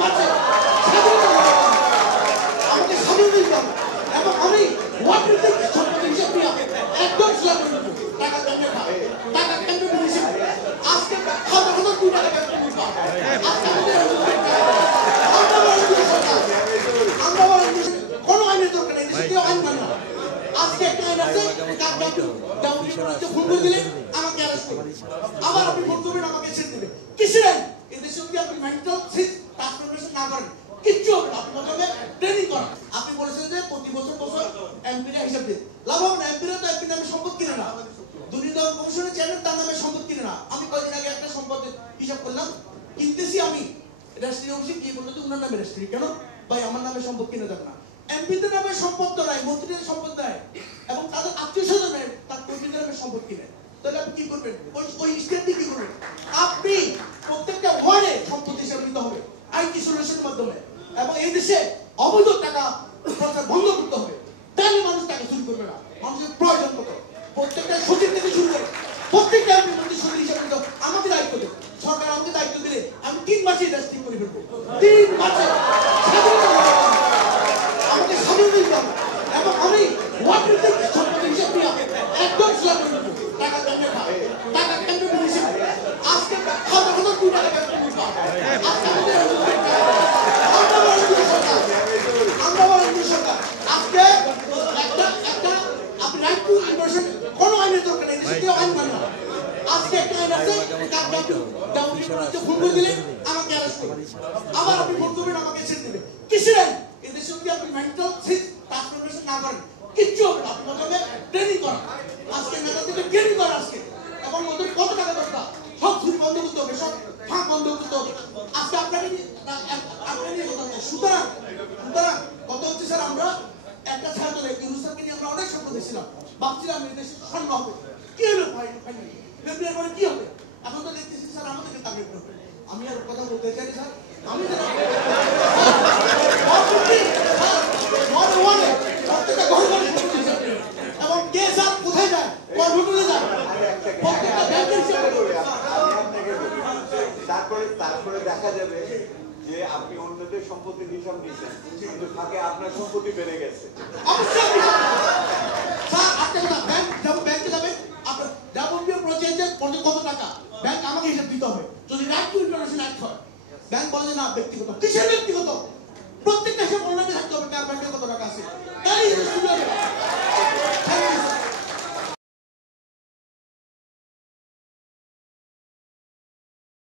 মার্চে আমাকে স্বাধীনতা দিতে হবে এবং আমি ওয়াটার সম্পত্তি হিসেবে একদম টাকা কেন্দ্রে খাবে টাকা কেন্দ্রে মিলিয়েছি আজকে হাজার হাজার কোটি টাকা কোনো আইনের দরকার নেই দেশে কেউ আইন মানে না আজকে একটা আইন আছে ভুল করে দিলে আমাকে অ্যারেস্ট করবে আবার আপনি ভুল করবেন আমাকে ছেড়ে দেবে কিসের আইন এই দেশে যদি আপনি মেন্টাল ট্রান্সফরমেশন না করেন কিচ্ছু হবে না আপনি বলবেন ট্রেনিং করেন আপনি বলেছেন যে প্রতি বছর এমপিরা হিসাব দিন লাভ হবে না এমপিরা তো এমপি নামে সম্পদ কিনে না দুর্নীতি কমিশনের চেয়ারম্যান তার নামে সম্পদ কিনে না আমি কয়েকদিন আগে একটা সম্পদের হিসাব করলাম কিনতেছি আমি রেজিস্ট্রি অফিসে গিয়ে বললো তো উনার নামে রেজিস্ট্রি কেন ভাই আমার নামে সম্পদ কিনে দেন না এমপিদের নামে সম্পদ তো নাই মন্ত্রীদের সম্পদ দেয় এবং তাদের আত্মীয় স্বজনের তার কর্মীদের নামে সম্পদ কিনে তাহলে আপনি কি করবেন ওই স্টেপটি কি করবেন আপনি প্রত্যেকটা ওয়ার্ডে সম্পদ হিসাব নিতে হবে আইটি সলিউশনের মাধ্যমে এবং এই দেশে অবৈধ টাকা প্রচার বন্ধ করতে হবে তাহলে মানুষ টাকা চুরি করবে না মানুষের প্রয়োজন কত প্রত্যেকটা সচিব থেকে শুরু করে প্রত্যেকটা এমপি মন্ত্রী সচিব হিসাব নিতে আমাকে দায়িত্ব দেবে সরকার আমাকে দায়িত্ব দিলে আমি 3 মাসে দেশ ঠিক করে ফেলবো 3 মাসে আমাকে স্বাধীনতা দিতে হবে এবং আমি ওয়াটার সম্পত্তি হিসেবে একদম টাকা কেন্দ্রে খাবে টাকা কেন্দ্রে মিলিয়েছি আজকে হাজার হাজার কোটি টাকা আজকে একটা আপনি রাইট টু ইনফরমেশন কোনো আইনের দরকার নেই দেশে কেউ আইন মানে না আজকে একটা আইন আছে ভুল করে দিলে আমাকে অ্যারেস্ট করবে আবার আপনি ভুল করবেন আমাকে ছেড়ে দেবে কিসের আইন এই দেশে যদি আপনি মেন্টাল ট্রান্সফরমেশন না করেন কিচ্ছু হবে না আপনি বলবেন ট্রেনিং করেন আজকে নেতাদেরকে ট্রেনিং করেন আজকে এবং ওদের কত টাকা দরকার সব চুরি বন্ধ করতে হবে সব ফাঁক বন্ধ করতে হবে আজকে আপনাকে নিয়ে কথা হচ্ছে সুতরাং কত হচ্ছে স্যার আমরা একটা ছাত্র ইউনুসারকে নিয়ে আমরা অনেক স্বপ্ন দেখছিলাম ভাবছিলাম এই দেশে স্বর্ণ হবে কি হলো ফেব্রুয়ারি পরে কি হবে এখন তো দেখতেছি স্যার আমাদেরকে টার্গেট করবে আমি আর কথা বলতে চাই স্যার আমি প্রত্যেকটা ঘর ঘরে এবং কে স্যার কোথায় যায় কর্মটলে যায় প্রত্যেকটা ব্যাংকের তারপরে দেখা যাবে যে আপনি অন্যদের সম্পত্তির হিসাব নিচ্ছেন কিন্তু ফাঁকে আপনার সম্পত্তি বেড়ে গেছে অবশ্যই স্যার একটা কথা ব্যাংকে যাবে আপনার যাবতীয় প্রজেক্টের কত টাকা ব্যাংক আমাকে হিসাব দিতে হবে যদি রাইট টু ইনফরমেশন অ্যাক্ট হয় ব্যাংক বলে না ব্যক্তিগত কিসের ব্যক্তিগত প্রত্যেকটা হিসাব অনলাইনে থাকতে হবে কার ব্যাংকে কত টাকা আছে তাই